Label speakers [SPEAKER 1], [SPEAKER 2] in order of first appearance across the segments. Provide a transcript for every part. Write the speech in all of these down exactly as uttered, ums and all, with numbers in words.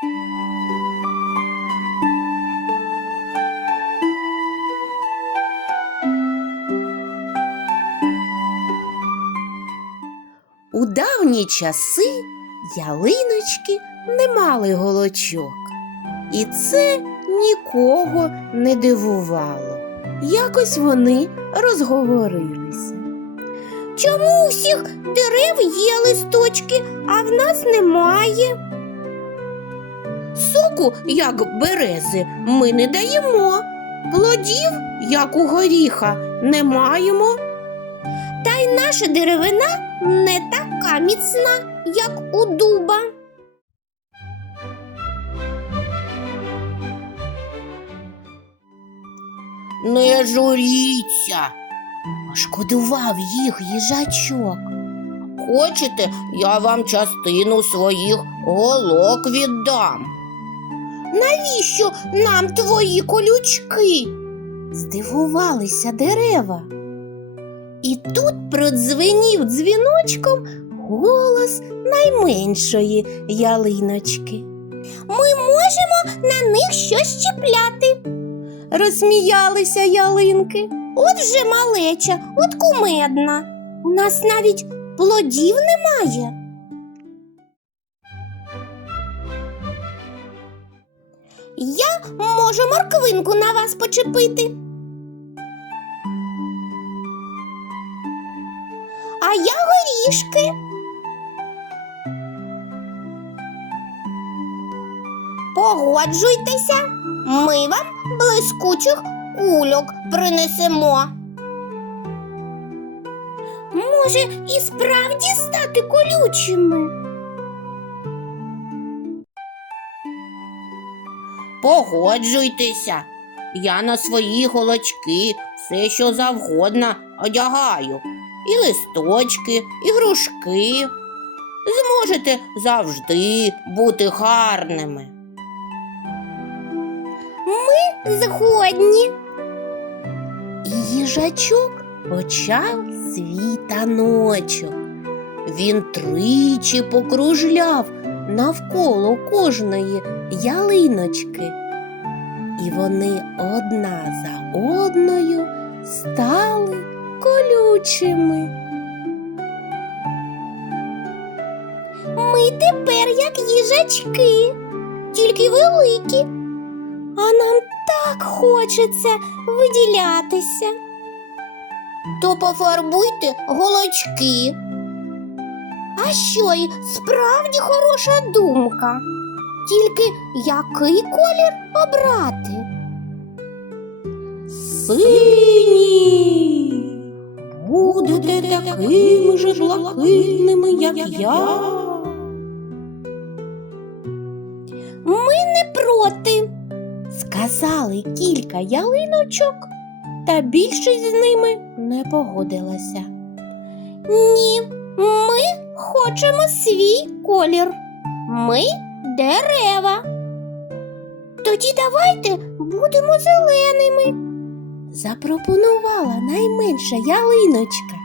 [SPEAKER 1] У давні часи ялиночки не мали голочок, і це нікого не дивувало. Якось вони розговорилися.
[SPEAKER 2] Чому у всіх дерев є листочки, а в нас немає?
[SPEAKER 1] Соку, як берези, ми не даємо, плодів, як у горіха, не маємо.
[SPEAKER 2] Та й наша деревина не така міцна, як у дуба.
[SPEAKER 1] Не журіться, шкодував їх їжачок. Хочете, я вам частину своїх голок віддам?
[SPEAKER 2] Навіщо нам твої колючки?
[SPEAKER 1] Здивувалися дерева. І тут продзвенів дзвіночком голос найменшої ялиночки.
[SPEAKER 2] Ми можемо на них щось чіпляти.
[SPEAKER 1] Розсміялися ялинки.
[SPEAKER 2] От же малеча, от кумедна. У нас навіть плодів немає. Я можу морквинку на вас почепити. А я горішки. Погоджуйтеся, ми вам блискучих кульок принесемо. Може, і справді стати колючими?
[SPEAKER 1] Погоджуйтеся, я на свої голочки все, що завгодно одягаю. І листочки, і грушки. Зможете завжди бути гарними.
[SPEAKER 2] Ми згодні.
[SPEAKER 1] І їжачок почав свій таночок. Він тричі покружляв навколо кожної ялиночки. І вони одна за одною стали колючими.
[SPEAKER 2] Ми тепер як їжачки, тільки великі. А нам так хочеться виділятися.
[SPEAKER 1] То пофарбуйте голочки.
[SPEAKER 2] А що й справді хороша думка. Тільки який колір обрати?
[SPEAKER 1] Сині! Будете такими ж блакитними, як я.
[SPEAKER 2] Ми не проти,
[SPEAKER 1] Сказали кілька ялиночок, та більшість з ними не погодилася.
[SPEAKER 2] ні, ми хочемо свій колір. Ми дерева. Тоді давайте будемо зеленими.
[SPEAKER 1] Запропонувала найменша ялиночка.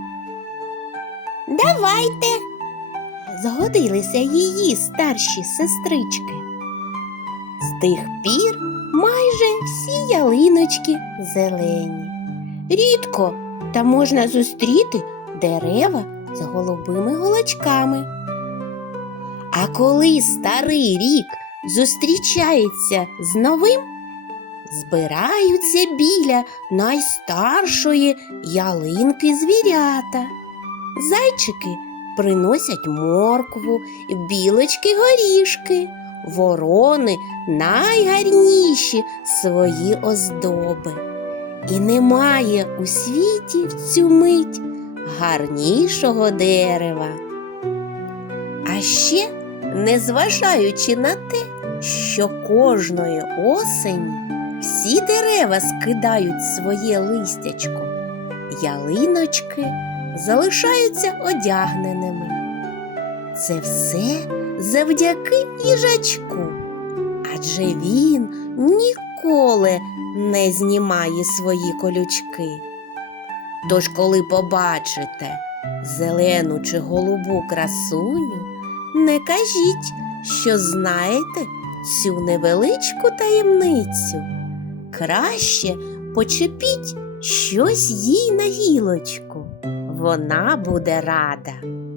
[SPEAKER 2] Давайте.
[SPEAKER 1] Згодилися її старші сестрички. З тих пір майже всі ялиночки зелені. Рідко та можна зустріти дерева з голубими голочками. А коли старий рік зустрічається з новим, збираються біля найстаршої ялинки звірята. Зайчики приносять моркву, білочки горішки, ворони найгарніші свої оздоби. І немає у світі в цю мить гарнішого дерева. А ще, незважаючи на те, що кожної осені всі дерева скидають своє листячко, ялиночки залишаються одягненими. Це все завдяки їжачку, адже він ніколи не знімає свої колючки. Тож, коли побачите зелену чи голубу красуню, не кажіть, що знаєте цю невеличку таємницю. Краще почепіть щось їй на гілочку. Вона буде рада.